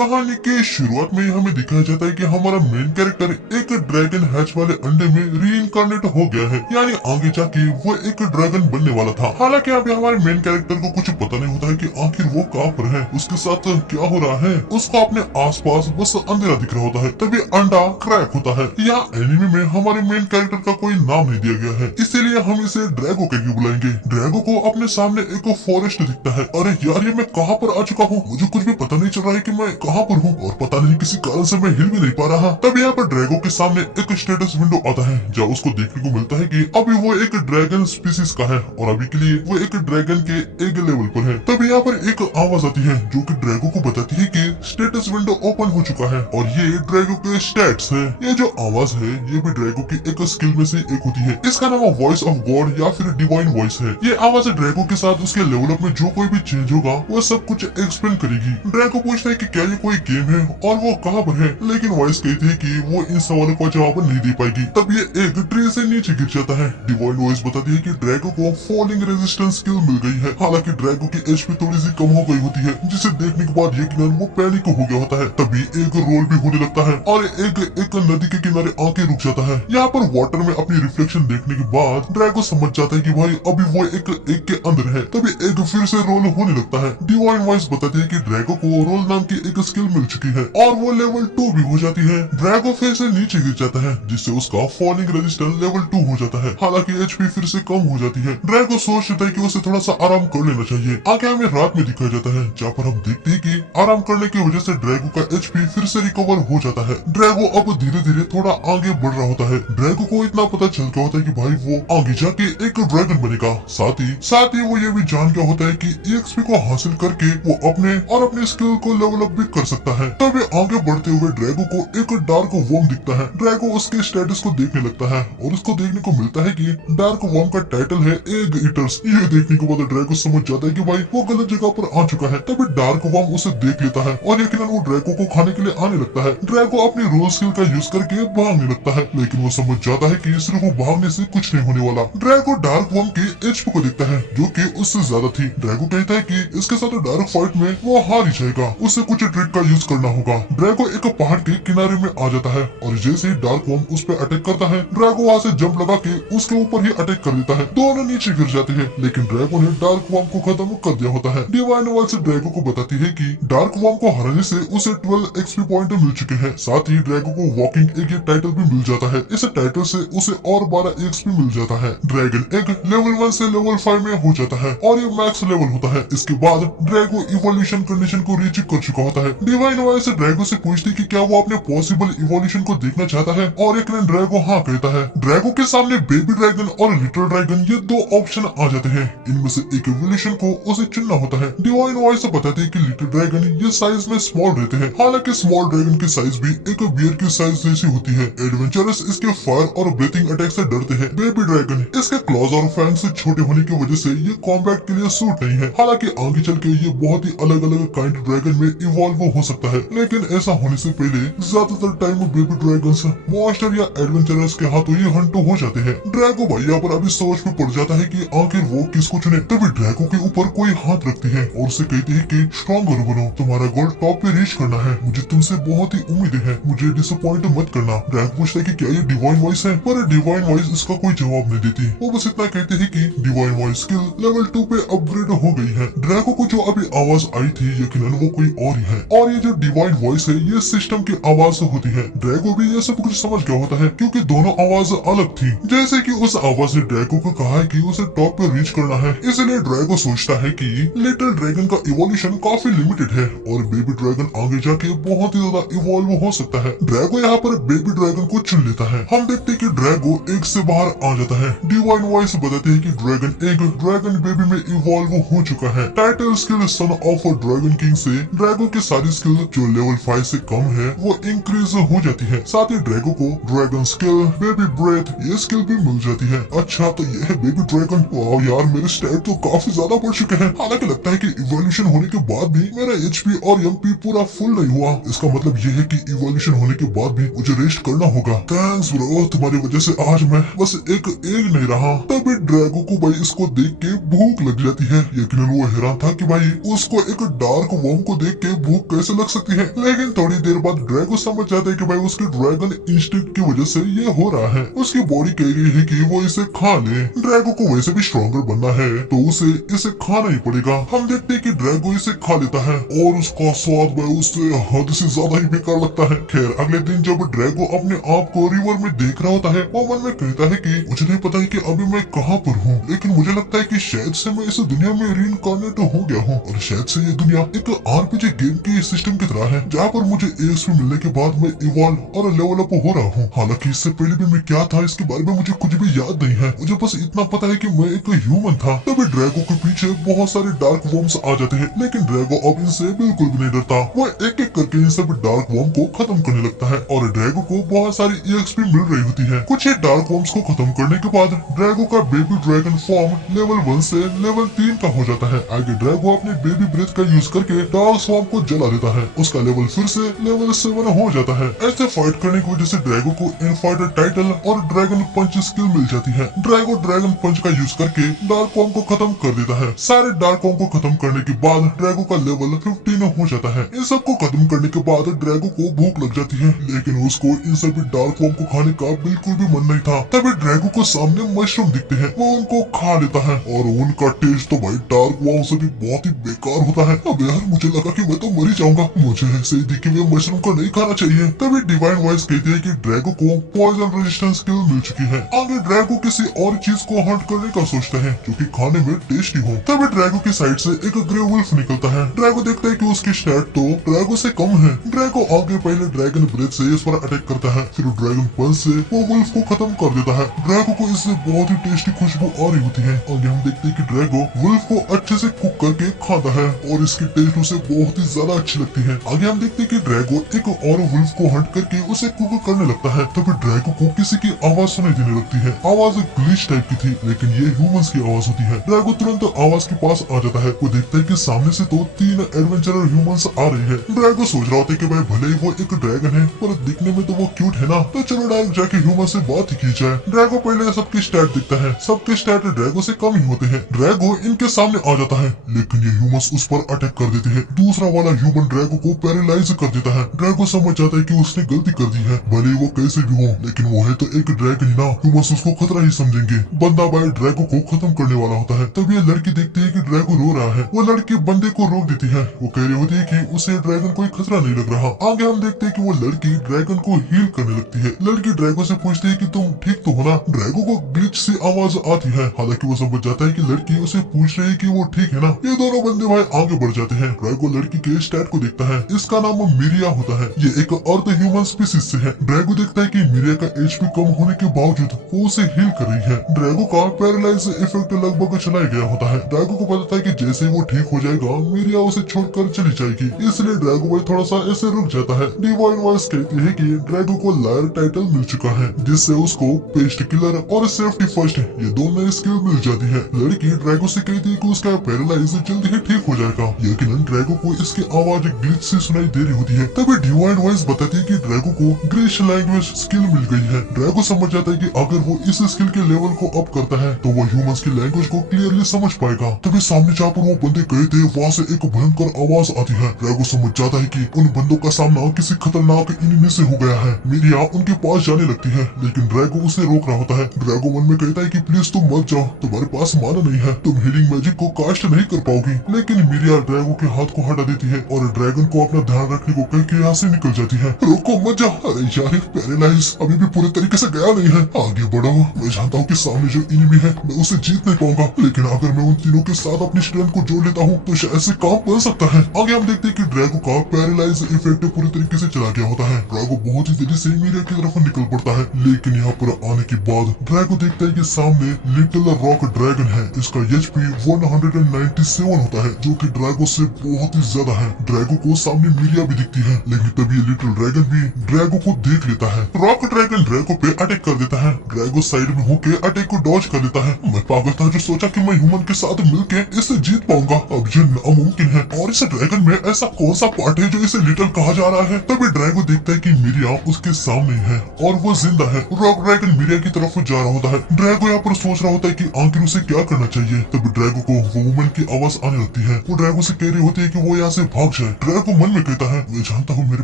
कहानी के शुरुआत में ही हमें दिखाया जाता है कि हमारा मेन कैरेक्टर एक ड्रैगन हैच वाले अंडे में रीइंकार्नेट हो गया है, यानी आगे जाके वो एक ड्रैगन बनने वाला था। हालांकि यहाँ पे हमारे मेन कैरेक्टर को कुछ पता नहीं होता है कि आखिर वो कहाँ पर है, उसके साथ क्या हो रहा है। उसको अपने आसपास बस अंधेरा दिख रहा होता है, तभी अंडा क्रैक होता है। यहाँ एनिमे में हमारे मेन कैरेक्टर का कोई नाम नहीं दिया गया है, इसीलिए हम इसे ड्रैगो कह के बुलाएंगे। ड्रैगो को अपने सामने एक फॉरेस्ट दिखता है। अरे यार, ये मैं कहाँ पर आ चुका हूँ, मुझे कुछ भी पता नहीं चल रहा है कि मैं कहाँ पर हूँ, और पता नहीं किसी कारण से मैं हिल भी नहीं पा रहा। तब यहाँ पर ड्रैगो के सामने एक स्टेटस विंडो आता है, जहाँ उसको देखने को मिलता है कि अभी वो एक ड्रैगन स्पीसीज का है और अभी के लिए वो एक ड्रैगन के एग लेवल पर है। तब यहाँ पर एक आवाज आती है जो कि ड्रैगो को बताती है कि स्टेटस विंडो ओपन हो चुका है और ये ड्रैगो के स्टैट्स है। ये जो आवाज है ये भी ड्रैगो की एक स्किल में से एक होती है। इसका नाम वॉइस ऑफ गॉड या फिर डिवाइन वॉइस है। ये आवाज ड्रैगो के साथ उसके लेवल अप में जो कोई भी चेंज होगा वो सब कुछ एक्सप्लेन करेगी। ड्रैगो पूछता है कि क्या ये कोई गेम है और वो कहाँ पर है, लेकिन वॉइस कहती है कि वो इन सवालों का जवाब नहीं दे पाएगी। तब ये एक ट्री से नीचे गिर जाता है। डिवाइन वॉइस बताती है कि ड्रैगो को फॉलिंग रेजिस्टेंस स्किल मिल गई है। हालांकि ड्रैगो की एचपी थोड़ी सी कम हो गई होती है, जिसे देखने के बाद यकीनन वो पैनिक हो गया होता है। तभी एक रोल भी होने लगता है और एक नदी के किनारे आके रुक जाता है। यहाँ पर वाटर में अपनी रिफ्लेक्शन देखने के बाद ड्रैगो समझ जाता है कि भाई अभी वो एक के अंदर है। तभी एक फिर से रोल होने लगता है। डिवाइन वॉइस बताती है कि ड्रैगो को रोल नाम की एक स्किल मिल चुकी है और वो लेवल 2 भी हो जाती है। ड्रैगो फिर से नीचे गिर जाता है, जिससे उसका फॉलिंग रेजिस्टेंस लेवल 2 हो जाता है। हालांकि एचपी फिर से कम हो जाती है। ड्रैगो सोचता है कि उसे थोड़ा सा आराम कर लेना चाहिए। आगे हमें रात में दिखाया जाता है, जहाँ पर हम देखते हैं कि आराम करने की वजह से ड्रैगो का एचपी फिर से रिकवर हो जाता है। ड्रैगो अब धीरे धीरे थोड़ा आगे बढ़ रहा होता है। ड्रैगो को इतना पता चल गया होता है कि भाई वो आगे जाके एक ड्रैगन बनेगा। साथ ही वो ये भी जान गया होता है कि EXP को हासिल करके वो अपने स्किल को लेवल अप भी कर सकता है। तब आगे बढ़ते हुए ड्रैगो को एक डार्क वर्म दिखता है। ड्रैगो उसके स्टेटस को देखने लगता है और उसको देखने को मिलता है कि डार्क वर्म का टाइटल है एग ईटर्स। ये देखने के बाद ड्रैगो समझ जाता है कि भाई वो गलत जगह पर आ चुका है। तभी डार्क वर्म उसे देख लेता है और यकीनन वो ड्रैगो को खाने के लिए आने लगता है। ड्रैगो अपनी रोल स्किल का यूज करके भागने लगता है, लेकिन वो समझ जाता है कि सिर्फ वो भागने से कुछ नहीं होने वाला। ड्रैगो डार्क वर्म की एचपी को देखता है जो कि उससे ज्यादा थी। ड्रैगो कहता है कि इसके साथ डायरेक्ट फाइट में वो हार ही जाएगा, उसे कुछ ट्रिक का यूज करना होगा। ड्रैगो एक पहाड़ के किनारे में आ जाता है और जैसे ही डार्क वर्म उस पर अटैक करता है, ड्रैगो वहाँ से जंप लगा के उसके ऊपर ही अटैक कर देता है। दोनों नीचे गिर जाते हैं, लेकिन ड्रैगो ने डार्क वर्म को खत्म कर दिया होता है। डिवाइन वॉइस ड्रैगो को बताती है कि डार्क वर्म को हराने से उसे 12 एक्सपी पॉइंट मिल चुके हैं। साथ ही ड्रैगो को वॉकिंग एग टाइटल भी मिल जाता है। इस टाइटल से उसे और 12 एक्सपी मिल जाता है। ड्रैगन एग लेवल 1 से लेवल 5 में हो जाता है और ये मैक्स लेवल होता है। इसके बाद ड्रैगो इवोल्यूशन कंडीशन को रीच कर चुका होता है। डिवाइन वॉइस ड्रैगो से पूछती कि क्या वो अपने पॉसिबल इवोल्यूशन को देखना चाहता है और एक ड्रैगो हाँ कहता है। ड्रैगो के सामने बेबी ड्रैगन और लिटिल ड्रैगन ये दो ऑप्शन आ जाते हैं। इनमें से एक इवोल्यूशन को उसे चुनना होता है। डिवाइन वॉइस बताते हैं कि लिटिल ड्रैगन ये साइज में स्मॉल रहते हैं। हालांकि स्मॉल ड्रैगन की साइज भी एक बियर की साइज जैसी होती है। एडवेंचरस इसके फायर और ब्रीथिंग अटैक से डरते हैं। बेबी ड्रैगन इसके क्लॉज और फैंग से छोटे होने की वजह से ये कॉम्बैट के लिए सूट नहीं है। हालांकि आगे चल के ये बहुत ही अलग अलग काइंड ड्रैगन में इवॉल्व हो सकता है, लेकिन ऐसा होने से पहले ज्यादातर टाइम बेबी ड्रैगन्स मॉन्स्टर या एडवेंचरर्स के हाथों ही हंट हो जाते हैं। ड्रैगो भैया पर अभी सोच में पड़ जाता है कि आखिर वो किसको चुने। तभी ड्रैगो के ऊपर कोई हाथ रखती है और उसे कहती है कि स्ट्रॉन्गर बनो, तुम्हारा गोल टॉप पे रीच करना है, मुझे तुमसे बहुत ही उम्मीदें हैं, मुझे डिसअपॉइंट मत करना। ड्रैगो पूछता है कि क्या ये डिवाइन वॉइस है, पर डिवाइन वॉइस इसका कोई जवाब नहीं देती। वो बस इतना कहती है कि डिवाइन वॉइस स्किल लेवल 2 पे अपग्रेड हो गई है। ड्रैगो को जो अभी आवाज आई थी यकीनन वो कोई और ही है और ये जो डिवाइन वॉइस है ये सिस्टम की आवाज होती है। ड्रैगो भी ये सब कुछ समझ गया होता है क्योंकि दोनों आवाज अलग थी। जैसे कि उस आवाज ने ड्रैगो को कहा है कि उसे टॉप पे रीच करना है, इसलिए ड्रैगो सोचता है कि लिटिल ड्रैगन का इवोल्यूशन काफी लिमिटेड है और बेबी ड्रैगन आगे जाके बहुत ही ज्यादा इवॉल्व हो सकता है। ड्रैगो यहाँ पर बेबी ड्रैगन को चुन लेता है। हम देखते हैं कि ड्रैगो एग से बाहर आ जाता है। डिवाइन वॉइस बताते हैं कि ड्रैगन एग ड्रैगन बेबी में इवॉल्व हो चुका है। Title skill son of dragon king से ड्रैगो की सारी स्किल जो लेवल 5 से कम है वो इंक्रीज हो जाती है। साथ ही ड्रैगो को ड्रैगन स्किल, बेबी ब्रेथ ये स्किल भी मिल जाती है। अच्छा तो ये है बेबी ड्रैगन। वाह यार, मेरे स्टैट तो काफी ज्यादा बढ़ चुके हैं। हालांकि लगता है कि इवोल्यूशन होने के बाद भी मेरा एचपी और एमपी पूरा फुल नहीं हुआ। इसका मतलब ये है कि इवोल्यूशन होने के बाद भी मुझे रेस्ट करना होगा। थैंक्स ब्रो, तुम्हारी वजह से आज मैं बस एक एग नहीं रहा। तभी ड्रैगो को भाई इसको देख के भूख लग जाती है। यकीनन वो हैरान था कि भाई उसको एक डार्क वर्म को देख के भूख कैसे लग सकती है। लेकिन थोड़ी देर बाद ड्रैगो समझ जाता है कि भाई उसके ड्रैगन इंस्टिंक्ट की वजह से ये हो रहा है। उसकी बॉडी कह रही है कि वो इसे खा ले। ड्रैगो को वैसे भी स्ट्रॉन्गर बनना है तो उसे इसे खाना ही पड़ेगा। हम देखते हैं कि ड्रैगो इसे खा लेता है और उसका स्वाद भाई उससे हद से ज्यादा ही बेकार लगता है। खैर अगले दिन जब ड्रैगो अपने आप को रिवर में देख रहा होता है वो मन में कहता है कि मुझे नहीं पता है कि अभी मैं कहाँ पर हूँ, लेकिन मुझे लगता है कि शायद से मैं इस दुनिया में रीइंकार्नेट हो गया हूँ और शायद से ये दुनिया एक आरपीजी गेम की सिस्टम की तरह है जहाँ पर मुझे एक्सपी मिलने के बाद मैं इवॉल्व और लेवल अप हो रहा हूँ। हालांकि इससे पहले भी मैं क्या था इसके बारे में मुझे कुछ भी याद नहीं है, मुझे बस इतना पता है कि मैं एक ह्यूमन था। तभी ड्रैगो के पीछे बहुत सारे डार्क वर्म्स आ जाते हैं, लेकिन ड्रैगो अब इनसे बिल्कुल भी नहीं डरता। वो एक एक करके इन सभी डार्क वर्म को खत्म करने लगता है और ड्रैगो को बहुत सारी EXP मिल रही होती है। कुछ ही डार्क वर्म्स को खत्म करने के बाद ड्रैगो का बेबी ड्रैगन फॉर्म लेवल 1 से लेवल 3 का हो जाता है। आगे ड्रैगो अपने बेबी ब्रेथ का यूज करके डार्क स्वॉर्म को जला देता है, उसका लेवल फिर से लेवल 7 हो जाता है। ऐसे फाइट करने की वजह से ड्रैगो को इनफाइटर टाइटल और ड्रैगन पंच स्किल मिल जाती है। ड्रैगो ड्रैगन पंच का यूज करके डार्क वर्म को खत्म कर देता है। सारे डार्क वर्म को खत्म करने के बाद ड्रैगो का लेवल 15 हो जाता है। इन सबको खत्म करने के बाद ड्रैगो को भूख लग जाती है, लेकिन उसको इन सभी डार्क वर्म को खाने का बिल्कुल भी मन नहीं था। तभी ड्रैगो को सामने मशरूम दिखते हैं, वो उनको खा लेता है और उनका टेस्ट तो भाई डार्क वर्म से भी बहुत ही बेकार होता है। अब यार मुझे लगा कि मैं तो मर ही जाऊंगा, मुझे ऐसे ही दिखे हुए मशरूम को नहीं खाना चाहिए। तभी डिवाइन वॉइस कहती है कि ड्रैगो को पॉइजन रेजिस्टेंस स्किल मिल चुकी है। आगे ड्रैगो किसी और चीज को हंट करने का सोचता है जो कि खाने में टेस्टी हो। तभी ड्रैगो की साइड से एक ग्रे वुल्फ निकलता है। ड्रैगो देखता है कि उसकी स्टैट तो ड्रैगो से कम है। ड्रैगो आगे पहले ड्रैगन ब्रेथ से इस पर अटैक करता है, फिर ड्रैगन पंच से वो वुल्फ को खत्म कर देता है। ड्रैगो को इससे बहुत ही टेस्टी खुशबू आ रही होती है। आगे हम देखते हैं कि ड्रैगो वुल्फ को अच्छे से कुक करके खाता है और इसकी टेस्ट उसे बहुत ही ज्यादा अच्छी लगती है। आगे हम देखते हैं कि ड्रैगो एक और वुल्फ को हंट करके उसे कुक करने लगता है। तभी ड्रैगो को किसी की आवाज सुनाई देने लगती है। आवाज एक ग्लिच टाइप की थी, लेकिन ये ह्यूमंस की आवाज होती है। ड्रैगो तुरंत आवाज के पास आ जाता है। वो देखता है कि सामने से तो 3 एडवेंचरर ह्यूमंस आ रही है। ड्रैगो सोच रहा होता है कि भाई भले ही वो एक ड्रैगन है पर दिखने में तो वो क्यूट है ना, तो चलो डायरेक्ट जाके ह्यूमन से बात ही की जाए। ड्रैगो पहले सबके स्टैट दिखता है, सबके स्टैट ड्रैगो से कम ही होते हैं। ड्रैगो इनके सामने आ जाता है, लेकिन ये ह्यूमंस उस पर अटैक कर देते हैं। दूसरा वाला ह्यूमन ड्रैगो को पैरालाइज कर देता है। ड्रैगो समझ जाता है कि उसने गलती कर दी है, भले ही वो कैसे भी हो, लेकिन वो है तो एक ड्रैगन ही ना, ह्यूमंस उसको खतरा ही समझेंगे। बंदा भाई ड्रैगो को खत्म करने वाला होता है। तब ये लड़की देखती है कि ड्रैगो रो रहा है। वो लड़की बंदे को रोक देती है। वो कह रही होती है कि उसे ड्रैगन कोई खतरा नहीं लग रहा। आगे हम देखते हैं कि वो लड़की ड्रैगन को हील करने लगती है। लड़की ड्रैगो से पूछती है कि तुम ठीक तो हो ना। ड्रैगो को ग्लिच से आवाज आती है, हालांकि वो समझ जाता है कि लड़की उसे पूछ रही है कि वो ठीक है ना। ये दोनों बंदे भाई आगे बढ़ जाते हैं। ड्रैगो लड़की के स्टैट को देखता है, इसका नाम मिरिया होता है। ये एक अर्थ ह्यूमन स्पीसीज से है। ड्रैगो देखता है कि मिरिया का HP कम होने के बावजूद वो उसे हील कर रही है। ड्रैगो का पैरालाइज इफेक्ट लगभग चला गया होता है। ड्रैगो को पता था कि जैसे ही वो ठीक हो जाएगा मिरिया उसे छोड़कर चली जाएगी, इसलिए ड्रैगो भाई थोड़ा सा ऐसे रुक जाता है। डिवाइन वॉइस कहती है कि ड्रैगो को लायर टाइटल मिल चुका है, जिससे उसको पेस्ट किलर और सेफ्टी फर्स्ट ये दो नई स्किल मिल जाती है। लड़की ड्रैगो से कहती है कि उसका पैरालाइज जल्दी ही ठीक हो जाएगा। यकीनन ड्रैगो को इसकी आवाज ग्लिच से सुनाई दे रही होती है। तभी डिवाइन वॉइस बताती है कि ड्रैगो को ग्रीश लैंग्वेज स्किल मिल गई है। ड्रैगो समझ जाता है कि अगर वो इस स्किल के लेवल को अप करता है तो वो ह्यूमंस की लैंग्वेज को क्लियरली समझ पाएगा। तभी सामने जहाँ पर वो बंदे गए थे वहाँ से एक भयंकर आवाज आती है। ड्रैगो समझ जाता है कि उन बंदों का सामना किसी खतरनाक एनिमी से हो गया है। मिरिया उनके पास जाने लगती है, लेकिन ड्रैगो उसे रोक रहा होता है। ड्रैगो मन में कहता है कि प्लीज तुम मत जाओ, तुम्हारे पास माना नहीं है, तुम हीलिंग मैजिक को कास्ट नहीं कर पाओगी। लेकिन मिरिया ड्रैगो के हाथ को हटा देती है और ड्रैगन को अपना ध्यान रखने को कह के यहाँ से निकल जाती है। रोको मत जाओ। अरे यार पैरालाइज अभी भी पूरे तरीके से गया नहीं है, आगे बढ़ो। मैं जानता हूँ कि सामने जो एनिमी है मैं उसे जीत नहीं पाऊंगा, लेकिन अगर मैं उन तीनों के साथ अपनी स्ट्रेंथ को जोड़ लेता हूँ तो शायद से काम बन सकता है। आगे हम देखते हैं कि ड्रैगो का पैरालाइज इफेक्ट पूरी तरीके से चला गया होता है। ड्रैगो बहुत ही तेजी से मिरिया की तरफ निकल पड़ता है, लेकिन यहाँ पर आने के बाद ड्रैगो देखता है कि सामने लिटिल रॉक ड्रैगन है। इसका HP 197 होता है, जो कि ड्रैगो से बहुत ही ज्यादा है। ड्रैगो को सामने मिरिया भी दिखती है, लेकिन तभी ये लिटिल ड्रैगन भी ड्रैगो को देख लेता है। रॉक ड्रैगन ड्रैगो पे अटैक कर देता है। ड्रैगो साइड में होके अटैक को डॉज कर देता है। मैं पागल था जो सोचा कि मैं ह्यूमन के साथ मिलके इसे जीत पाऊंगा, अब ये नामुमकिन है। और इस ड्रैगन में ऐसा कौन सा पार्ट है जो इसे लिटिल कहा जा रहा है। तभी ड्रैगो देखता है कि मिरिया उसके सामने है और वो जिंदा है। रॉक ड्रैगन मिरिया की तरफ जा रहा होता है। ड्रैगो यहाँ पर सोच रहा होता है कि आखिर उसे क्या करना चाहिए। तभी ड्रैगो को वो वुमन की आवाज आने लगती है। वो ड्रैगो से कह रही होती है कि वो यहाँ से भाग भाग जाए। ड्रैगो मन में कहता है, मैं जानता हूँ मेरे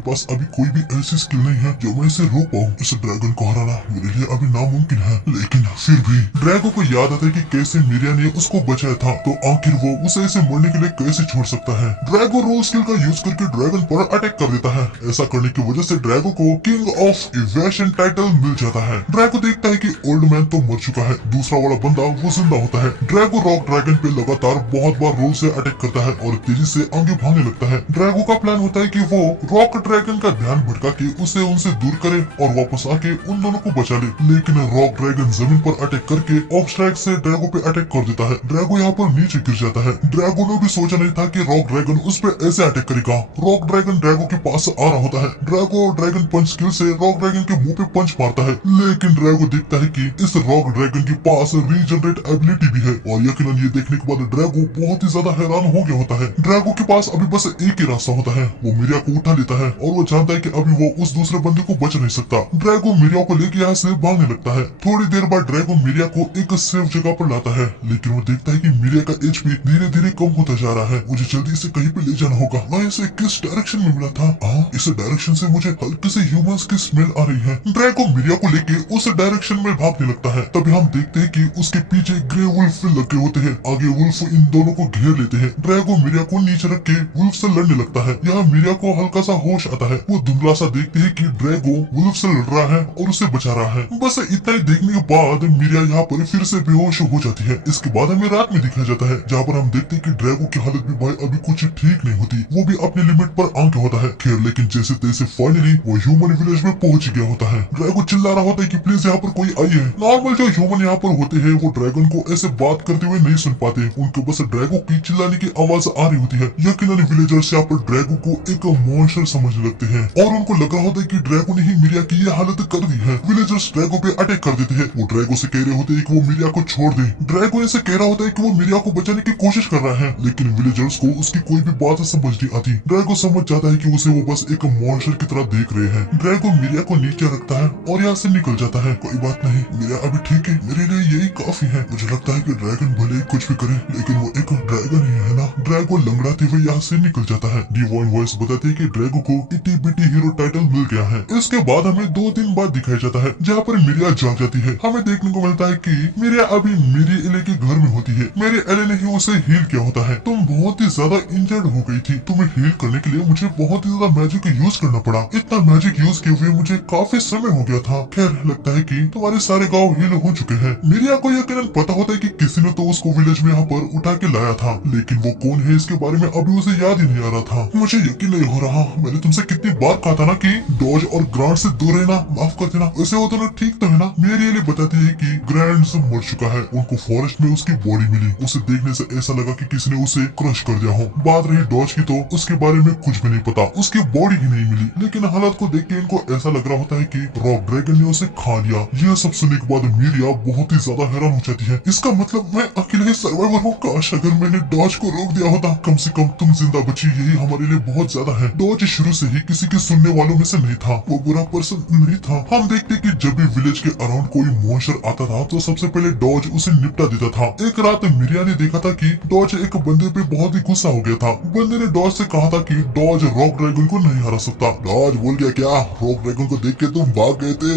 पास अभी कोई भी ऐसी स्किल नहीं है जो मैं इसे रोक पाऊँ। इस ड्रैगन को हराना मेरे लिए अभी नामुमकिन है, लेकिन फिर भी ड्रैगो को याद आता है कि कैसे मिरिया ने उसको बचाया था, तो आखिर वो उसे इसे मरने के लिए कैसे छोड़ सकता है। ड्रैगो रो स्किल का यूज करके ड्रैगन पर अटैक कर देता है। ऐसा करने की वजह से ड्रैगो को किंग ऑफ इवेशन टाइटल मिल जाता है। ड्रैगो देखता है कि ओल्ड मैन तो मर चुका है, दूसरा वाला बंदा वो जिंदा होता है। ड्रैगो रॉक ड्रैगन पे लगातार बहुत बार रोल से अटैक करता है और तेजी से आगे भागने लगता है। ड्रैगो का प्लान होता है कि वो रॉक ड्रैगन का ध्यान भटका के उसे उनसे दूर करे और वापस आके उन दोनों को बचा ले, लेकिन रॉक ड्रैगन जमीन पर अटैक करके ऑफ स्ट्राइक से ड्रैगो पे अटैक कर देता है। ड्रैगो यहाँ पर नीचे गिर जाता है। ड्रैगो ने भी सोचा नहीं था कि रॉक ड्रैगन उस पर ऐसे अटैक करेगा। रॉक ड्रैगन ड्रैगो के पास आ रहा होता है। ड्रैगो ड्रैगन पंच स्किल से रॉक ड्रैगन के मुंह पे पंच मारता है, लेकिन ड्रैगो देखता है कि इस रॉक ड्रैगन के पास रीजनरेट एबिलिटी भी है और यकीनन ये देखने के बाद ड्रैगो बहुत ही ज्यादा हैरान हो गया होता है। ड्रैगो के पास अभी बस एक ही रास्ता होता है, वो मिरिया को उठा लेता है और वो जानता है कि अभी वो उस दूसरे बंदे को बच नहीं सकता। ड्रैगो मिरिया को लेके यहाँ से भागने लगता है। थोड़ी देर बाद ड्रैगो मिरिया को एक सेफ जगह पर लाता है, लेकिन वो देखता है कि मिरिया का एचपी धीरे धीरे कम होता जा रहा है। मुझे जल्दी से कहीं पे ले जाना होगा। मैं इसे किस डायरेक्शन में मिला था? इस डायरेक्शन से मुझे हल्के से ह्यूमंस की स्मेल आ रही है। ड्रैगो मिरिया को लेके उस डायरेक्शन में भागने लगता है। तभी हम देखते हैं कि उसके पीछे ग्रे वुल्फ लगे होते हैं। आगे वुल्फ इन दोनों को घेर लेते हैं। ड्रैगो मिरिया को नीचे रख के वुल्फ से लड़ने लगता है। यहाँ मिरिया को हल्का सा होश आता है। वो धुंधला सा देखती है कि ड्रैगो वुल्फ से लड़ रहा है और उसे बचा रहा है। बस इतना ही देखने के बाद मिरिया यहाँ पर फिर से बेहोश हो जाती है। इसके बाद हमें रात में दिखाया जाता है, जहाँ पर हम देखते हैं कि ड्रैगो की हालत भी भाई अभी कुछ ठीक नहीं होती। वो भी अपने लिमिट पर आके होता है। खैर लेकिन जैसे तैसे फाइनली वो ह्यूमन विलेज में पहुंच गया होता है। ड्रैगो चिल्ला रहा होता है कि प्लीज यहाँ पर कोई आई है। नॉर्मल जो ह्यूमन यहाँ पर होते हैं वो ड्रैगन को ऐसे बात करते हुए नहीं सुन पाते। उनको बस ड्रैगो की चिल्लाने की आवाज आ रही होती है। यकीनन विलेजर्स यहाँ पर ड्रैगो को एक मॉन्स्टर समझने लगते हैं और उनको लग रहा होता है कि ड्रैगो ने ही मिरिया की ये हालत कर दी है। विलेजर्स ड्रैगो पे अटैक कर देते हैं। वो ड्रैगो से कह रहे होते हैं कि वो मिरिया को छोड़ दे। ड्रैगो ऐसे कह रहा होता है कि वो मिरिया को बचाने की कोशिश कर रहा है, लेकिन विलेजर्स को उसकी कोई भी बात समझ नहीं आती। ड्रैगो समझ जाता है कि उसे वो बस एक मॉन्स्टर की तरह देख रहे हैं। ड्रैगो मिरिया को नीचे रखता है और यहाँ से निकल जाता है। कोई बात नहीं, मिरिया अभी ठीक है, मेरे लिए यही काफी है। मुझे लगता है कि ड्रैगन भले ही कुछ भी करे, लेकिन वो एक ड्रैगन ही है ना। ड्रैगो लंगड़ाते हुए यहाँ से निकल जाता है। डिवाइन वॉइस बताती है कि ड्रैगो को इटी बिटी हीरो टाइटल मिल गया है। इसके बाद हमें 2 दिन बाद दिखाया जाता है, जहाँ पर मिरिया जाग जाती है। हमें देखने को मिलता है कि मिरिया अभी मेरी एले के घर में होती है। मेरे एले ने ही उसे हील किया होता है। तुम बहुत ही ज्यादा इंजर्ड हो गई थी। तुम्हें हील करने के लिए मुझे बहुत ही ज्यादा मैजिक यूज करना पड़ा। इतना मैजिक यूज किए हुए मुझे काफी समय हो गया था। खैर लगता है कि तुम्हारे सारे गाँव हील हो चुके हैं। मिरिया को यकीनन पता होता है कि किसी ने तो उसको विलेज में यहाँ पर उठा के लाया था, लेकिन वो कौन है इसके बारे में अभी उसे याद ही नहीं आ रहा था। मुझे यकीन नहीं हो रहा। मैंने तुमसे कितनी बार कहा था ना कि डॉज और ग्रांड से दूर रहना, माफ कर देना। वैसे वो दोनों ठीक तो है ना। मेरी एले बताती है कि ग्रैंड मर चुका है। उनको फॉरेस्ट में उसकी बॉडी मिली। उसे देखने से ऐसा लगा कि किसी ने उसे क्रश कर दिया हो। बात रही डॉज की, तो उसके बारे में कुछ भी नहीं पता। उसकी बॉडी ही नहीं मिली, लेकिन हालत को देख के इनको ऐसा लग रहा होता है कि रॉक ड्रैगन ने उसे खा लिया। यह सब सुनने के बाद मिरिया बहुत ही ज्यादा हैरान हो जाती है। इसका मतलब मैं अकेले ही सर्वाइवर हूँ। काश अगर मैंने डॉज को रोक दिया होता। कम से कम तुम जिंदा बची, यही हमारे लिए बहुत ज्यादा है। डॉज शुरू से ही किसी के सुनने वालों में से नहीं था। वो बुरा पर्सन नहीं था। हम देखते कि जब भी विलेज के अराउंड कोई मॉन्स्टर आता था तो सबसे पहले डॉज उसे निपटा देता था। एक रात मिरिया ने देखा था कि डॉज एक बंदे पे बहुत ही गुस्सा हो गया था। बंदे ने डॉज से कहा था कि डॉज रॉक ड्रैगन को नहीं हरा सकता। डॉज बोल गया, क्या रॉक ड्रैगन को देख के तुम भाग गए थे?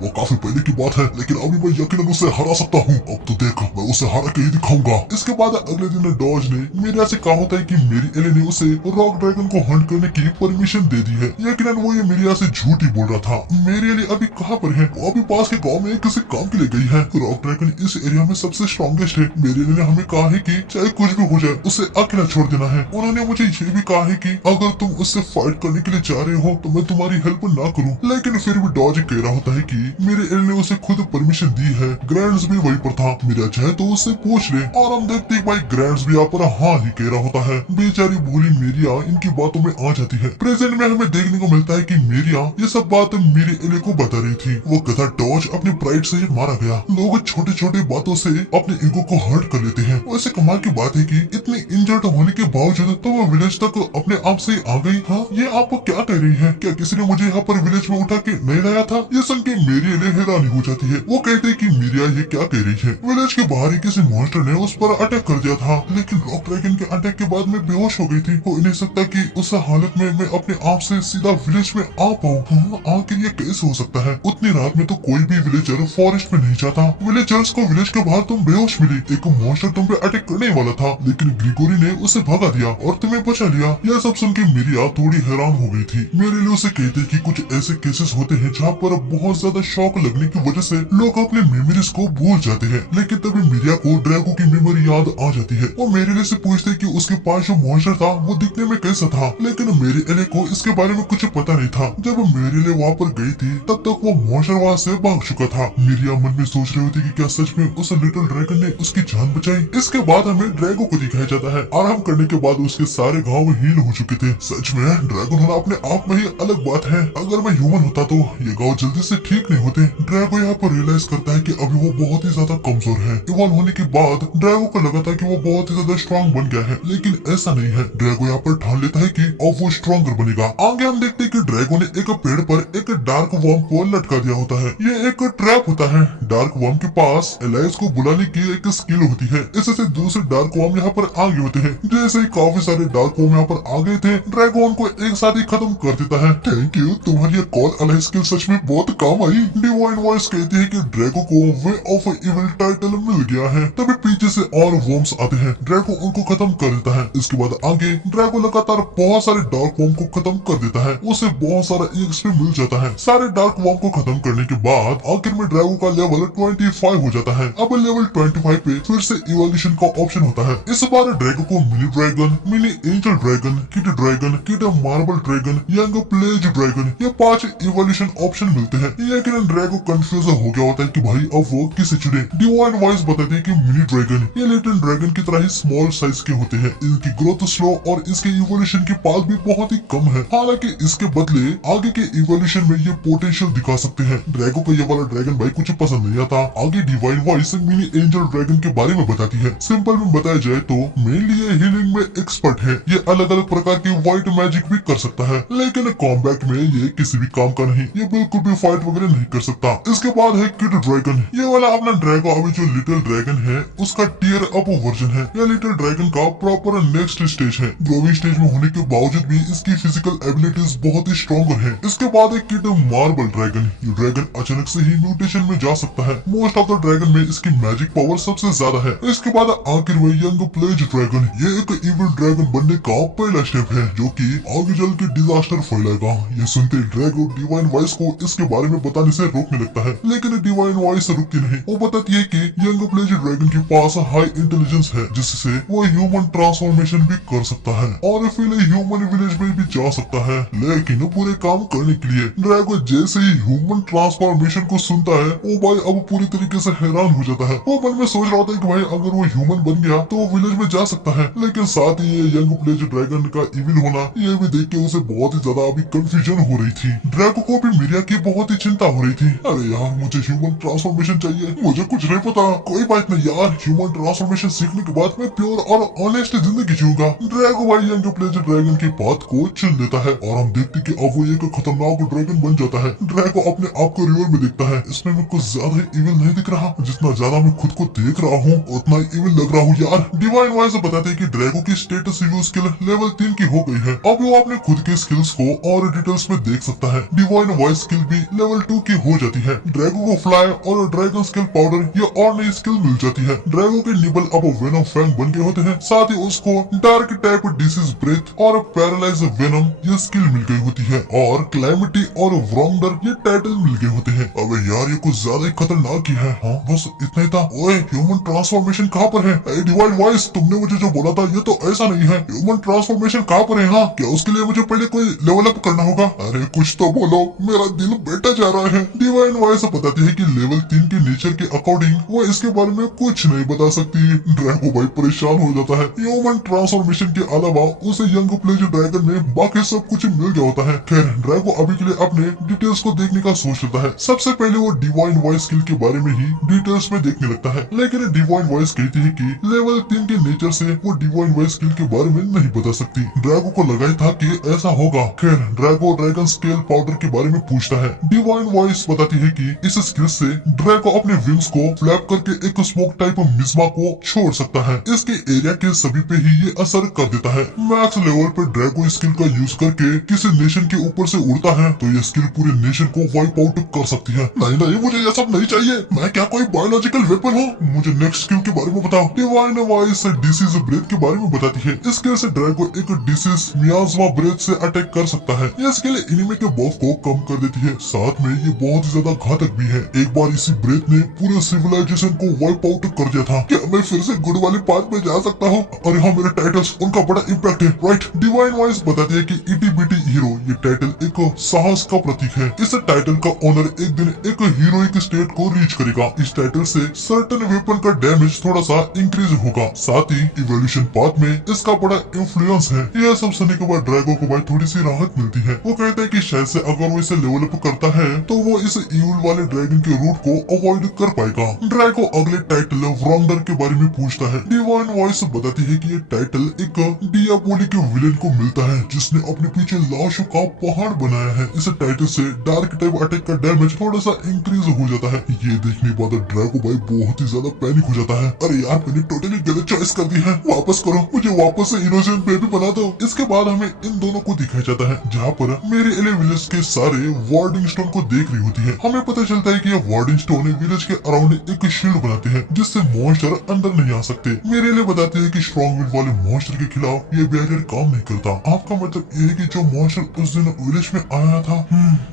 वो काफी पहले की बात है, लेकिन अभी मैं यकीनन उसे हरा सकता हूँ। अब तो देख, मैं उसे हरा के ही दिखाऊंगा। इसके बाद अगले दिन डॉज ने मिरिया से कहा होता है कि मेरी एले ने उसे रॉक ड्रैगन को हंट करने की परमिशन दे दी है। यकीनन वो ये मिरिया से झूठ ही बोल रहा था। मेरी एले अभी कहाँ पर है? वो अभी पास के गाँव में किसी काम के लिए गई है। रॉक ड्रैगन इस एरिया में सबसे स्ट्रॉन्गेस्ट है। मेरी एले ने हमें कहा है कि चाहे कुछ भी हो जाए उसे अकेला छोड़ देना है। उन्होंने मुझे ये भी कहा है कि अगर तुम उससे फाइट करने के लिए जा रहे हो तो मैं तुम्हारी हेल्प ना करूं। लेकिन फिर भी डॉज कह रहा होता है कि मेरे एल ने उसे खुद परमिशन दी है। ग्रैंड्स भी वहीं पर था। मेरा चाहे तो उससे पूछ ले। और हम देखते हैं भाई ग्रैंड्स भी यहाँ पर हाँ ही कह रहा होता है। बेचारी भूली मेरिया इनकी बातों में आ जाती है। प्रेजेंट में हमें देखने को मिलता है कि मेरिया ये सब बात मेरी एले को बता रही थी। वो गधा डॉज अपने प्राइड से मारा गया। लोग छोटे छोटे बातों से अपने ईगो को हर्ट कर लेते हैं। वैसे कमाल की बात है कि इतनी इंजर्ड होने के बावजूद तो वो विलेज तक अपने आप से आ गई। हाँ, ये आप क्या कह रही हैं? क्या किसी ने मुझे यहाँ पर विलेज में उठा के नहीं लाया था? ये सुन के मेरी एले हैरानी हो जाती है। वो कहते हैं कि मिरिया ये क्या कह रही है? विलेज के बाहर ही किसी मॉन्स्टर ने उस पर अटैक कर दिया था, लेकिन रॉक ड्रैगन के अटैक के बाद मैं बेहोश हो गई थी। हो नहीं सकता कि उस हालत में मैं अपने आप से सीधा विलेज में आ पाऊँ। हाँ, आखिर ये कैसे हो सकता है? उतनी रात में तो कोई भी विलेजर फॉरेस्ट में नहीं जाता। विलेजर्स को विलेज के बाहर तुम बेहोश मिली, एक मॉन्स्टर तुम पे अटैक करने वाला था, लेकिन ग्रिगोरी ने उसे भगा दिया और तुम्हें बचा लिया। यह सब सुन के मिरिया थोड़ी हैरान हो गई थी। मेरे लिए उसे कहते कि कुछ ऐसे केसेस होते हैं जहाँ पर बहुत ज्यादा शॉक लगने की वजह से लोग अपने मेमोरीज को भूल जाते हैं, लेकिन तभी मिरिया को ड्रैगो की मेमोरी याद आ जाती है। वो मेरे लिए से पूछते कि उसके पास जो मॉन्स्टर था वो दिखने में कैसा था, लेकिन मेरी एले को इसके बारे में कुछ पता नहीं था। जब मेरे लिए वहाँ पर गई थी तब तक वो मॉन्स्टर वहाँ से भाग चुका था। मिरिया मन में सोच रही थी कि क्या सच में उस लिटिल ड्रैगन ने उसकी जान बचाई। इसके बाद हमें ड्रैगो को दिखाया जाता है। आराम करने के बाद उसके सारे घाव हील हो चुके थे। सच में ड्रैगन होना अपने आप में ही अलग बात है। अगर मैं ह्यूमन होता तो ये घाव जल्दी से ठीक नहीं होते। ड्रैगो यहाँ पर रियलाइज करता है कि अभी वो बहुत ही ज्यादा कमजोर है। इवॉल्व होने के बाद ड्रैगो को लगा था कि वो बहुत ही ज्यादा स्ट्रॉन्ग बन गया है, लेकिन ऐसा नहीं है। ड्रैगो यहाँ पर ठान लेता है कि अब वो स्ट्रॉन्गर बनेगा। आगे हम देखते हैं कि ड्रैगो ने एक पेड़ पर एक डार्क वर्म को लटका दिया होता है। ये एक ट्रैप होता है। डार्क वर्म के पास एलाइज को बुलाने की एक स्किल होती है। इससे दूसरे डार्क वर्म यहाँ पर आगे होते हैं। जैसे ही काफी सारे डार्क वर्म यहाँ पर आ गए थे, ड्रैगो उनको एक साथ ही खत्म कर देता है। थैंक यू, तुम्हारी कॉल अलाइज स्किल सच में बहुत काम आई। डिवाइन वॉइस कहती है कि ड्रैगो को वे ऑफ इविल टाइटल मिल गया है। तभी पीछे से और वर्म्स आते हैं। ड्रैगो उनको खत्म कर देता है। इसके बाद आगे ड्रैगो लगातार बहुत सारे डार्क वर्म को खत्म कर देता है। उसे बहुत सारा एक्सपी मिल जाता है। सारे डार्क वर्म को खत्म करने के बाद आखिर में ड्रैगो का लेवल 25 हो जाता है। अब लेवल 25 पे फिर से इवोल्यूशन का ऑप्शन होता है। इस बार ड्रैगो को mini dragon, mini angel dragon, kid marble dragon, young pledge dragon, ये 5 इवोल्यूशन ऑप्शन मिलते हैं। लेकिन ड्रैगो कंफ्यूज हो गया होता है कि भाई अब वो किसे चुने। डिवाइन वॉइस बताती है कि मिनी ड्रैगन ये लिटिल ड्रैगन की तरह ही स्मॉल साइज के होते हैं। इनकी ग्रोथ स्लो और इसके इवोल्यूशन की पाथ भी बहुत ही कम है। हालांकि इसके बदले आगे के इवोल्यूशन में ये पोटेंशियल दिखा सकते हैं। ड्रैगो को ये वाला ड्रैगन भाई कुछ पसंद नहीं आता। आगे divine voice mini angel dragon के बारे में बताती है। सिंपल में बताया जाए तो मेनली ये हीलिंग में एक्सपर्ट है। ये अलग अलग प्रकार की व्हाइट मैजिक भी कर सकता है, लेकिन कॉम्बैट में ये किसी भी काम का नहीं। ये बिल्कुल भी फाइट वगैरह नहीं कर सकता। इसके बाद है किड ड्रैगन। ये वाला अपना ड्रैगो अभी जो लिटिल ड्रैगन है उसका टियर अप वर्जन है। यह लिटिल ड्रैगन का प्रॉपर नेक्स्ट स्टेज है। ग्रोविंग स्टेज में होने के बावजूद भी इसकी फिजिकल एबिलिटीज बहुत ही स्ट्रॉन्गर है। इसके बाद है किड मार्बल ड्रैगन। ये ड्रैगन अचानक से ही म्यूटेशन में जा सकता है। मोस्ट ऑफ द ड्रैगन में इसकी मैजिक पावर सबसे ज्यादा है। इसके बाद आखिर में यंग प्लेज ड्रैगन। ये एक इविल ड्रैगन बनने का पहला स्टेप है जो कि आगे चल के डिजास्टर फैलाएगा। ये सुनते ड्रैगो डिवाइन वॉइस को इसके बारे में बताने से रोकने लगता है, लेकिन डिवाइन वॉइस रुकती नहीं। वो बताती है कि यंग प्लेज ड्रैगन के पास हाई इंटेलिजेंस है, जिससे वो ह्यूमन ट्रांसफॉर्मेशन भी कर सकता है और फिर ह्यूमन विलेज में भी जा सकता है। लेकिन पूरे काम करने के लिए ड्रैगो जैसे ही ह्यूमन ट्रांसफॉर्मेशन को सुनता है वो भाई अब पूरी तरीके से हैरान हो जाता है। वो मन में सोच रहा होता है कि भाई अगर वो ह्यूमन बन गया तो वो विलेज में जा सकता है, लेकिन साथ ही ये यंग प्लेज ड्रैगन का इविल होना ये भी देख के उसे बहुत ही ज्यादा अभी कंफ्यूजन हो रही थी। ड्रैगो को भी मिरिया की बहुत ही चिंता हो रही थी। अरे यार मुझे ह्यूमन ट्रांसफॉर्मेशन चाहिए, मुझे कुछ नहीं पता। कोई बात नहीं यार, ह्यूमन ट्रांसफॉर्मेशन सीखने के बाद मैं प्योर और ऑनेस्ट जिंदगी जीऊंगा। ड्रैगो भाई यंग प्लेज ड्रैगन की बात को चुन लेता है और हम देखते कि अब वो एक खतरनाक ड्रैगन बन जाता है। ड्रैगो अपने आप को रियल में देखता है। इसमें मैं कुछ ज्यादा ही इविल नहीं दिख रहा। जितना ज्यादा मैं खुद को देख रहा हूँ उतना ही इविल लग रहा हूँ यार। डिवाइन वॉइस बताते हैं कि ड्रैगो की स्टेटस रिव्यू स्किल लेवल 3 की हो गई है। अब वो अपने खुद के स्किल्स को और डिटेल्स में देख सकता है। डिवाइन वॉइस स्किल भी लेवल 2 की हो जाती है। ड्रैगो को फ्लाई और ड्रैगन स्किल पाउडर ये और नई स्किल मिल जाती है। ड्रैगो के निबल अब वेनम फैंग बन गए होते हैं। साथ ही उसको डार्क टाइप डिसीज ब्रेथ और पैरालाइज वेनम ये स्किल मिल गई होती है और क्लैमिटी और व्रॉन्डर ये टाइटल मिल गए होते हैं। अबे यार ये कुछ ज्यादा ही खतरनाक ही है। हाँ बस इतना ही था। ओए ह्यूमन ट्रांसफॉर्मेशन कहाँ पर है? डिवाइन वॉइस तुमने मुझे जो बोला था ये तो ऐसा नहीं है। ह्यूमन ट्रांसफॉर्मेशन कहाँ पर है? हाँ क्या उसके लिए मुझे पहले कोई लेवल अप करना होगा? अरे कुछ तो बोलो, मेरा दिल बैठा जा रहा है। डिवाइन वॉइस बताती है कि लेवल 3 के नेचर के अकॉर्डिंग वो इसके बारे में कुछ नहीं बता सकती। ड्रैगो भाई परेशान हो जाता है। ह्यूमन ट्रांसफॉर्मेशन के अलावा उसे यंग प्लेज ड्रैगन में बाकी सब कुछ मिल गया होता है। खैर ड्रैगो अभी के लिए अपने डिटेल्स को देखने का सोच लेता है। सबसे पहले वो डिवाइन वॉइस स्किल के बारे में ही डिटेल्स में देखने लगता है, लेकिन डिवाइन वॉइस कहती है कि लेवल 3 के नेचर से वो डिवाइन वॉइस स्किल के बारे में नहीं बता सकती। ड्रैगो को लगा ही था कि ऐसा होगा। खैर ड्रैगो ड्रैगन स्केल पाउडर के बारे में पूछता है। डिवाइन वॉइस बताती है कि इस स्किल से ड्रैगो अपने विंग्स को फ्लैप करके एक स्मोक टाइप मिस्मा को छोड़ सकता है। इसके एरिया के सभी पे ही ये असर कर देता है। मैक्स लेवल पे ड्रैगो स्किल का यूज करके किसी नेशन के ऊपर से उड़ता है तो ये स्किल पूरे नेशन को वाइप आउट कर सकती है। नहीं नहीं, मुझे ये सब नहीं चाहिए। मैं क्या कोई बायोलॉजिकल वेपन हूँ? मुझे नेक्स्ट स्किल के बारे में बताओ। डिवाइन वॉइस डिसीज ब्रेथ के बारे में बताती है। इस स्किल से ड्रैगो एक डिसीज मियाज़मा ब्रेथ से अटैक कर सकता है। यह स्किल एनिमी के बफ को कम कर देती है, साथ में ये बहुत ही ज्यादा घातक भी है। एक बार इसी ब्रेथ ने पूरे सिविलाइजेशन को वाइप आउट कर दिया था। क्या मैं फिर से गुड वाली पाथ में जा सकता हूँ? और यहाँ मेरे टाइटल्स, उनका बड़ा इम्पैक्ट है, राइट? डिवाइन वॉइस बताती है कि इटी बिटी हीरो ये टाइटल एक साहस का प्रतीक है। इस टाइटल का ओनर एक दिन एक हीरोइक स्टेट को रीच करेगा। इस टाइटल से सर्टेन वेपन का डैमेज थोड़ा सा इंक्रीज होगा, साथ ही इवोल्यूशन पाथ में इसका बड़ा इन्फ्लुएंस है। यह सब सुनने के बाद ड्रैगो को भाई थोड़ी सी राहत मिलती है। वो कहता है कि शायद से अगर वो इसे लेवल अप करता है तो वो इस ईविल वाले ड्रैगन के रूट को अवॉइड कर पाएगा। ड्रैगो अगले टाइटल व्रॉन्डर के बारे में पूछता है। डिवाइन वॉइस बताती है कि ये टाइटल एक डियाबोलिक के विलेन को मिलता है जिसने अपने पीछे लाशों का पहाड़ बनाया है। इस टाइटल से डार्क टाइप अटैक का डैमेज थोड़ा सा इंक्रीज हो जाता है। ये देखने के बाद ड्रैगो भाई बहुत ही ज्यादा पैनिक हो जाता है। अरे यार, मैंने टोटली गलत चॉइस कर दी है, वापस करो, मुझे वापस से इनोसेंट बेबी बना दो। इसके बाद हमें इन दोनों को दिखाया जाता है जहाँ पर मेरी एले विलेज के सारे वार्डिंग स्टोन को देख रही होती है। हमें पता चलता है कि ये वार्डिंग स्टोन विलेज के अराउंड एक शील्ड बनाते हैं जिससे मॉन्स्टर अंदर नहीं आ सकते। मेरे लिए बताते हैं कि स्ट्रॉन्ग विल वाले मॉन्स्टर के खिलाफ ये बैरियर काम नहीं करता। आपका मतलब ये है कि जो मॉन्स्टर उस दिन विलेज में आया था,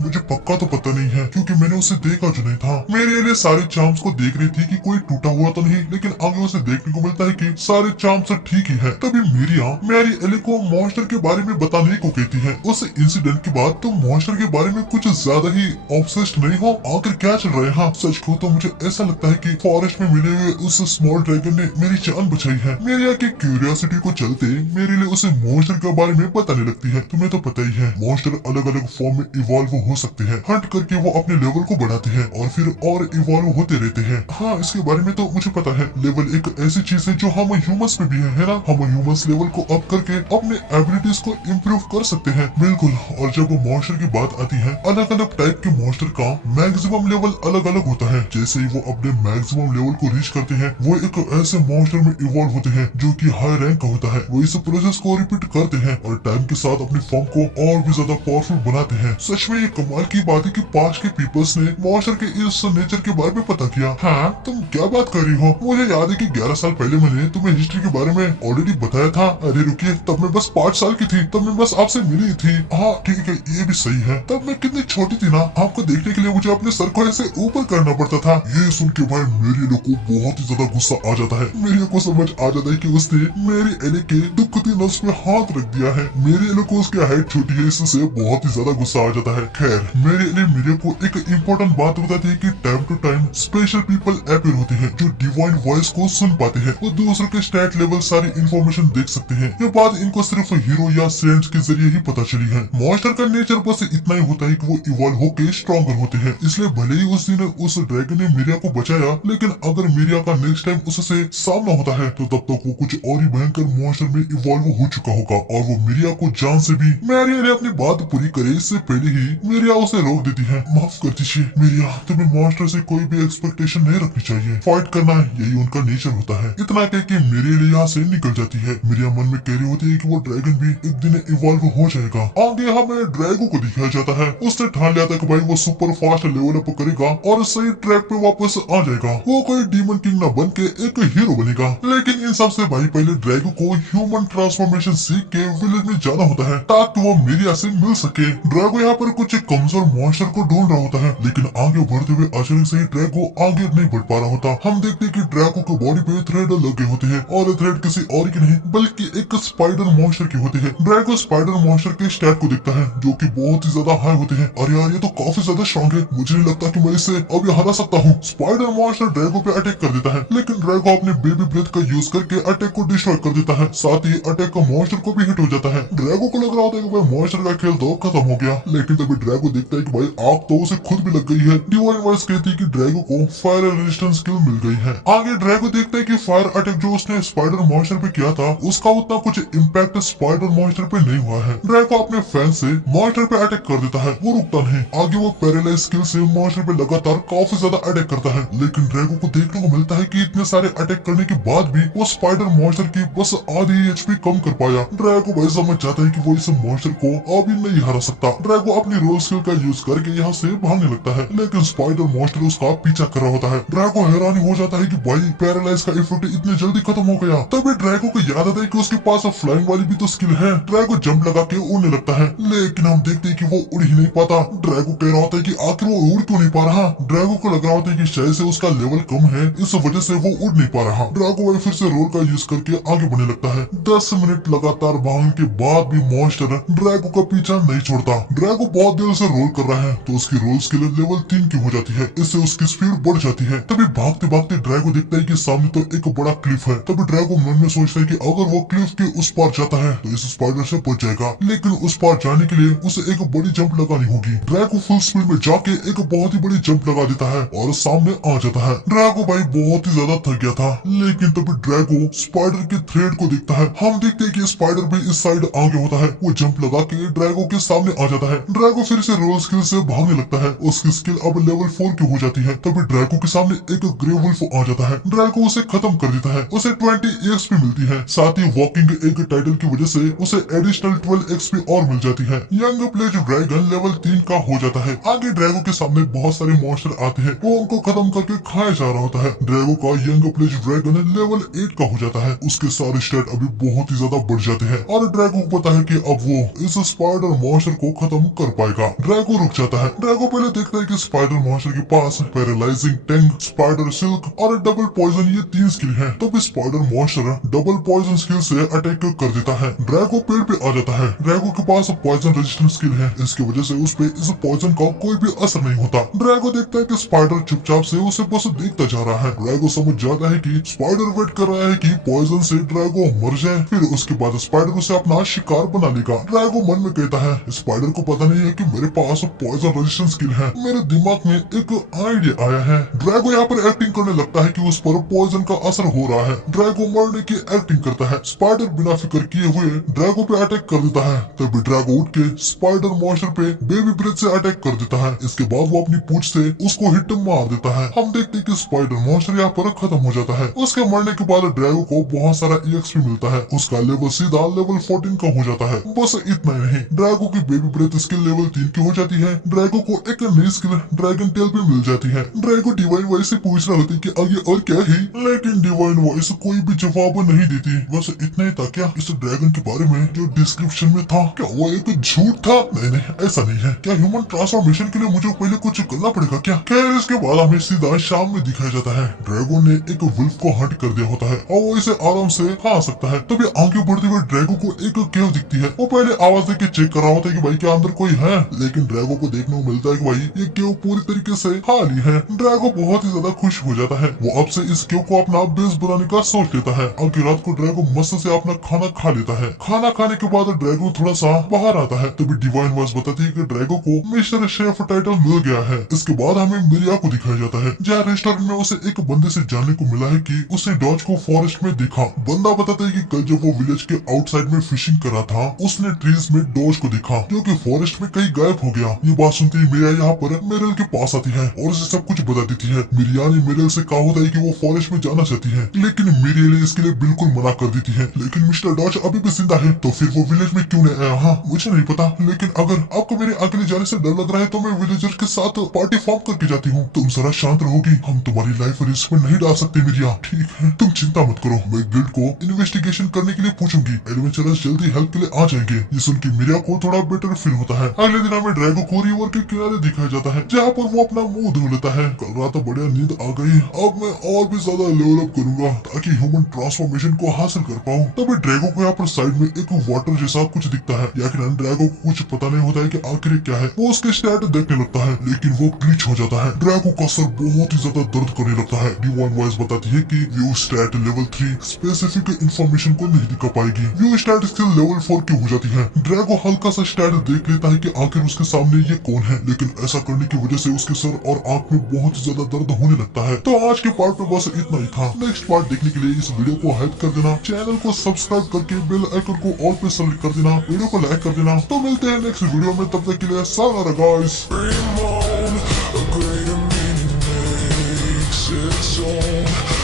मुझे पक्का तो पता नहीं है क्योंकि मैंने उसे देखा जो नहीं था। मेरे लिए सारे चार्म्स को देख रही थी कि कोई टूटा हुआ तो नहीं, लेकिन आगे उसे देखने को मिलता है कि सारे चार्म्स ठीक ही है। तभी मीरिया मेरी एले को मॉन्स्टर के बारे में बताने को कहती है। उस इंसिडेंट के बाद तुम मॉन्स्टर के बारे में कुछ ज्यादा ही ऑब्सेस्ड नहीं हो? आखिर क्या चल रहा है? हाँ, सच कहूं तो मुझे ऐसा लगता है कि फॉरेस्ट में मिले हुए उस स्मॉल ड्रैगन ने मेरी जान बचाई है। मेरिया की क्यूरियोसिटी को चलते मेरे लिए उसे मॉन्स्टर के बारे में बताने लगती है। तुम्हें तो पता ही है, मॉन्स्टर अलग अलग फॉर्म में इवॉल्व हो सकते हैं। हंट करके वो अपने लेवल को बढ़ाते हैं और फिर और इवॉल्व होते रहते हैं। हाँ, इसके बारे में तो मुझे पता है। लेवल एक ऐसी चीज है जो हम ह्यूमंस में भी है ना? हम ह्यूमंस लेवल को अप करके अपने एबिलिटीज को इम्प्रूव कर सकते हैं। बिल्कुल। और जब मॉन्स्टर की बात आती है, अलग अलग टाइप के मॉन्स्टर का मैक्सिमम लेवल अलग अलग होता है। जैसे ही वो अपने मैक्सिमम लेवल को रीच करते हैं, वो एक ऐसे मॉन्स्टर में इवॉल्व होते हैं जो कि हाई रैंक का होता है। वो इस प्रोसेस को रिपीट करते हैं और टाइम के साथ अपनी फॉर्म को और भी ज्यादा पावरफुल बनाते हैं। सच में ये कमाल की बात है कि पास्ट के पीपल्स ने मॉन्स्टर के इस नेचर के बारे में पता किया। हाँ, तुम क्या बात कर रही हो? मुझे याद है कि 11 साल पहले मैंने तुम्हें हिस्ट्री के बारे में ऑलरेडी बताया था। अरे रुकिए, तब मैं बस 5 साल की थी, तब मैं बस आपसे मिली थी। हाँ ठीक है, ये भी सही है। तब मैं कितनी छोटी थी ना, आपको देखने के लिए मुझे अपने सर को ऐसे ऊपर करना पड़ता था। ये सुन के भाई मेरी एले को बहुत ही ज्यादा गुस्सा आ जाता है। मेरी को समझ आ जाता है कि उसने मेरी एले के दुखती नस में हाथ रख दिया है। मेरी एले को उसकी हाइट छोटी है, इससे बहुत ही ज्यादा गुस्सा आ जाता है। खैर, मेरी एले मेरे को एक इम्पोर्टेंट बात बताती है कि time to time special people appear होते हैं जो डिवाइन वॉइस को सुन पाते हैं। वो दूसरों के स्टैट लेवल सारी इंफॉर्मेशन देख सकते हैं। ये बात इनको सिर्फ हीरो या सेंट्स के जरिए ही पता चली है। मॉन्स्टर का नेचर बस इतना ही होता है कि वो इवॉल्व होके स्ट्रॉन्गर होते हैं। इसलिए भले ही उस दिन उस ड्रैगन ने मीरिया को बचाया, लेकिन अगर मीरिया का नेक्स्ट टाइम उससे सामना होता है तो तब तक वो कुछ और ही भयंकर मॉन्स्टर में इवॉल्व हो चुका होगा और वो मीरिया को जान से भी। मीरिया ने अपनी बात पूरी करे इससे पहले ही मीरिया उसे रोक देती है। माफ कर दीजिए मीरिया, तुम्हें मॉन्स्टर से कोई भी एक्सपेक्टेशन नहीं रखनी चाहिए। फाइट करना यही उनका नेचर होता है। इतना कह के मेरे लिए यहाँ से निकल जाती है। मीरिया मन में कह रही होती है कि वो ड्रैगन भी एक दिन इवॉल्व हो जाएगा। आगे हमें ड्रैगो को दिखाया जाता है। उसने ठान लिया था कि भाई वो सुपर फास्ट लेवल अप करेगा और सही ट्रैक पे वापस आ जाएगा। वो कोई डीमन किंग न बन के एक हीरो बनेगा। लेकिन इन सबसे भाई पहले ड्रैगो को ह्यूमन ट्रांसफॉर्मेशन सीख के विलेज में जाना होता है ताकि वो मीरिया से मिल सके। ड्रैगो यहाँ पर कुछ कमजोर मॉन्स्टर को ढूंढ रहा होता है, लेकिन आगे बढ़ते हुए अचानक से ही ड्रैगो आगे नहीं बढ़ पा रहा होता। हम देखते हैं कि ड्रैगो के बॉडी पे थ्रेड लगे होते हैं और थ्रेड किसी और की नहीं बल्कि एक स्पाइडर मॉन्स्टर की होती है। ड्रैगो स्पाइडर मॉन्स्टर के स्टैट को देखता है जो कि बहुत ही ज्यादा हाई होते हैं। अरे यार, ये तो काफी ज्यादा स्ट्रॉन्ग है, मुझे नहीं लगता कि मैं इसे अब हरा सकता हूँ। स्पाइडर मॉन्स्टर ड्रैगो पे अटैक कर देता है, लेकिन ड्रैगो अपने बेबी ब्रेथ का यूज करके अटैक को डिस्ट्रॉय कर देता है। साथ ही अटैक का मॉन्स्टर को भी हिट हो जाता है। ड्रैगो को लग रहा होता है कि भाई मॉन्स्टर का खेल तो खत्म हो गया, लेकिन तभी ड्रैगो देखता है कि भाई आग तो उसे खुद भी लग गई है। डिवाइन वॉइस कहती है कि ड्रैगो को फायर रेजिस्टेंस स्किल मिल गई है। आगे ड्रैगो देखता है कि फायर अटैक जो उसने स्पाइडर मॉन्स्टर पे किया था उसका उतना कुछ इम्पैक्ट स्पाइडर मॉन्स्टर पे नहीं हुआ है। ड्रैगो अपने फैन से मॉन्स्टर पे अटैक कर देता है, वो रुकता नहीं। आगे वो पैरालाइज स्किल से मॉन्स्टर पे लगातार काफी ज्यादा अटैक करता है, लेकिन ड्रैगो को देखने को मिलता है कि इतने सारे अटैक करने के बाद भी वो स्पाइडर मॉन्स्टर की बस आधी HP एचपी कम कर पाया। ड्रैगो भाई समझ जाता है कि वो इस मॉन्स्टर को अभी नहीं हरा सकता। ड्रैगो अपनी रोल स्किल का यूज करके यहाँ से भागने लगता है, लेकिन स्पाइडर मॉन्स्टर उसका पीछा कर रहा होता है। ड्रैगो हैरानी हो जाता है कि भाई पैरालाइज का इफेक्ट इतने जल्दी खत्म हो गया। तभी ड्रैगो को याद आता है कि उसके पास फ्लाइंग वाली भी तो स्किल है। ड्रैगो जंप लगा के उड़ने लगता है, लेकिन हम देखते हैं कि वो उड़ ही नहीं पाता। ड्रैगो कह रहा होता है कि आखिर वो उड़ क्यों नहीं पा रहा। ड्रैगो को लग रहा होता है कि शायद से उसका लेवल कम है, इस वजह से वो उड़ नहीं पा रहा। ड्रैगो भाई फिर से रोल का यूज करके आगे बढ़ने लगता है। 10 मिनट लगातार भागने के बाद भी मॉन्स्टर ड्रैगो का पीछा नहीं छोड़ता। ड्रैगो बहुत देर से रोल कर रहा है तो उसकी रोल स्किल लेवल 3 की हो जाती है, इससे उसकी स्पीड बढ़ जाती है। तभी भागते भागते ड्रैगो देखता है कि सामने तो एक बड़ा क्लिफ है। तभी ड्रैगो मन में सोचता है कि अगर वो क्लिफ के उस पार जाता है तो इस स्पाइडर से बच जाएगा, लेकिन उस पार जाने के लिए उसे एक बड़ी जंप लगानी होगी। ड्रैगो फुल स्पीड में जाके एक बहुत ही बड़ी जंप लगा देता है और सामने आ जाता है। ड्रैगो भाई बहुत ही ज्यादा थक गया था, लेकिन तभी ड्रैगो स्पाइडर के थ्रेड को देखता है। हम देखते हैं कि स्पाइडर भी इस साइड आगे होता है। वो जंप लगा के ड्रैगो के सामने आ जाता है। ड्रैगो फिर से रोल स्किल से भागने लगता है। उसकी स्किल अब लेवल 4 की हो जाती है। तभी ड्रैगो के सामने एक ग्रे वुल्फ आ जाता है। ड्रैगो उसे खत्म कर देता है। उसे 20 एक्सपी मिलती है। साथ ही वॉकिंग एक टाइटल की वजह से उसे एडिशनल 12 एक्सपी और मिल जाती है। यंग प्लेज ड्रैगन लेवल 3 का हो जाता है। आगे ड्रैगो के सामने बहुत सारे मॉन्स्टर आते हैं, वो उनको खत्म करके खाया जा रहा होता है। ड्रैगो का यंग प्लेज ड्रैगन लेवल 8 का हो जाता है। उसके सारे स्टेट अभी बहुत ही ज्यादा बढ़ जाते हैं और ड्रैगो को पता है कि अब वो इस स्पाइडर मॉन्स्टर को खत्म कर पाएगा। ड्रैगो रुक जाता है। ड्रैगो पहले देखता है कि स्पाइडर मॉन्स्टर के पास पैरालाइजिंग टैंग, स्पाइडर सिल्क और डबल पॉइजन ये 3 स्किल है। तो spider monster double poison skill से अटैक कर देता है। ड्रैगो पेड़ पे आ जाता है। ड्रैगो के पास पॉइजन रेजिस्टेंट स्किल है, इसकी वजह से उस पे इस पॉइजन का कोई भी असर नहीं होता। ड्रैगो देखता है कि स्पाइडर चुपचाप से उसे बस देखता जा रहा है। ड्रैगो समझ जाता है कि स्पाइडर वेट कर रहा है कि पॉइजन से ड्रैगो मर जाए, फिर उसके बाद स्पाइडर उसे अपना शिकार बना लेगा। ड्रैगो मन में कहता है स्पाइडर को पता नहीं है कि मेरे पास पॉइजन रेजिस्टेंट स्किल है। मेरे दिमाग में एक आइडिया आया है। ड्रैगो यहाँ पर एक्टिंग करने लगता है कि उस पर पॉइजन का असर हो रहा है। ड्रैगो मरने की एक्टिंग करता है। स्पाइडर बिना फिक्र किए हुए ड्रैगो पे अटैक कर देता है। तभी ड्रैगो उठ के स्पाइडर मॉन्स्टर पे बेबी ब्रेथ से अटैक कर देता है। इसके बाद वो अपनी पूंछ से उसको हिट मार देता है। हम देखते हैं कि स्पाइडर मॉन्स्टर यहाँ पर खत्म हो जाता है। उसके मरने के बाद ड्रैगो को बहुत सारा EXP मिलता है। उसका लेवल सीधा लेवल 14 का हो जाता है। बस इतना ही नहीं, ड्रैगो की बेबी ब्रेथ स्किल लेवल 3 की हो जाती है। ड्रैगो को एक नई स्किल ड्रैगन टेल भी मिल जाती है। ड्रैगो डिवाइन वॉइस से पूछ रहा होता है कि आगे और क्या है, लेकिन डिवाइन वॉइस कोई भी जवाब नहीं देती। बस इतना ही था क्या इस ड्रैगन के बारे में जो डिस्क्रिप्शन में था, क्या वो एक झूठ था? नहीं, ऐसा नहीं है। क्या ह्यूमन ट्रांसफॉर्मेशन के लिए मुझे पहले कुछ करना पड़ेगा क्या? खैर इसके बाद हमें सीधा शाम में दिखाया जाता है। ड्रैगन ने एक वुल्फ को हंट कर दिया होता है और वो इसे आराम से खा सकता है। तभी आगे बढ़ते हुए ड्रैगो को एक केव दिखती है। वो पहले आवाज देके चेक कर रहा होता है कि भाई क्या अंदर कोई है, लेकिन ड्रैगो को देखने को मिलता है कि भाई ये केव पूरी तरीके से खाली है। ड्रैगो बहुत ही ज्यादा खुश हो जाता है। वो अब से इस केव को अपना बेस बनाने का सोच लेता है। आगे रात को ड्रैगो मस्त से अपना खाना खा लेता है। खाना खाने के बाद ड्रैगो थोड़ा सा बाहर आता है। तभी डिवाइन वॉइस बताती है कि ड्रैगो को मिस्टर शेफ टाइटल मिल गया है। इसके बाद हमें मिरिया को दिखाया जाता है, जहाँ रेस्टोरेंट में उसे एक बंदे से जानने को मिला है कि उसने डॉज को फॉरेस्ट में देखा। बंदा बताता है कि कल जब वो विलेज के आउटसाइड में फिशिंग कर रहा था, उसने ट्रीज में डॉज को देखा जो कि फॉरेस्ट में कहीं गायब हो गया। ये बात सुनते ही मिरिया यहाँ पर मेरल के पास आती है और उसे सब कुछ बता देती है। मिरिया ने मेरल से कहा होता है कि वो फॉरेस्ट में जाना चाहती है, लेकिन मेरियल इसके लिए बिल्कुल मना कर देती है। लेकिन मिस्टर डॉज अभी भी जिंदा है, तो फिर वो विलेज में क्यों नहीं आया? हाँ मुझे नहीं पता, लेकिन अगर आपको मेरे अकेले जाने से डर लग रहा है तो मैं विलेजर के साथ पार्टी फॉर्म करके जाती हूँ। तुम जरा शांत रहोगी, हम तुम्हारी लाइफ रिस्क में नहीं डाल सकते मिरिया। ठीक है, तुम चिंता मत करो, मैं गिल्ड को इन्वेस्टिगेशन करने के लिए पूछूंगी। एडवेंचरर्स जल्दी हेल्प के लिए आ जाएंगे। ये सुन के मिरिया को थोड़ा बेटर फील होता है। अगले दिन हमें ड्रैगो को रिवर के किनारे दिखाया जाता है, जहाँ पर वो अपना मुंह धो लेता है। कल रात बढ़िया नींद आ गई, अब मैं और भी ज्यादा लेवल अप करूंगा ताकि ह्यूमन ट्रांसफॉर्मेशन को हासिल कर पाऊँ। तभी ड्रैगो को यहाँ पर साइड में एक वाटर जैसा कुछ दिखता है। यकीनन ड्रैगो को कुछ पता नहीं होता है कि आखिर क्या है। वो उसके स्टैट देखने लगता है, लेकिन वो ग्लिच हो जाता है। ड्रैगो का सर बहुत ही ज्यादा दर्द करने लगता है। डिवाइन वॉइस बताती है कि view stat level 3 specific information को नहीं दिखा पाएगी। व्यू स्टैट स्किल लेवल 4 की हो जाती है। ड्रैगो हल्का सा स्टैट देख लेता है कि आखिर उसके सामने ये कौन है, लेकिन ऐसा करने की वजह से उसके सर और आंख में बहुत ही ज्यादा दर्द होने लगता है। तो आज के पार्ट में बस इतना ही था। नेक्स्ट पार्ट देखने के लिए इस वीडियो को हाइप कर देना, चैनल को सब्सक्राइब करके बेल आइकन को ऑल पे सेलेक्ट कर देना, वीडियो को लाइक कर देना। तो मिलते हैं नेक्स्ट वीडियो में, तब तक के लिए सारा guys.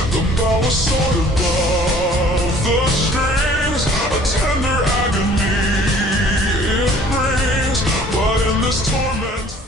The power sword above the strings. this torment.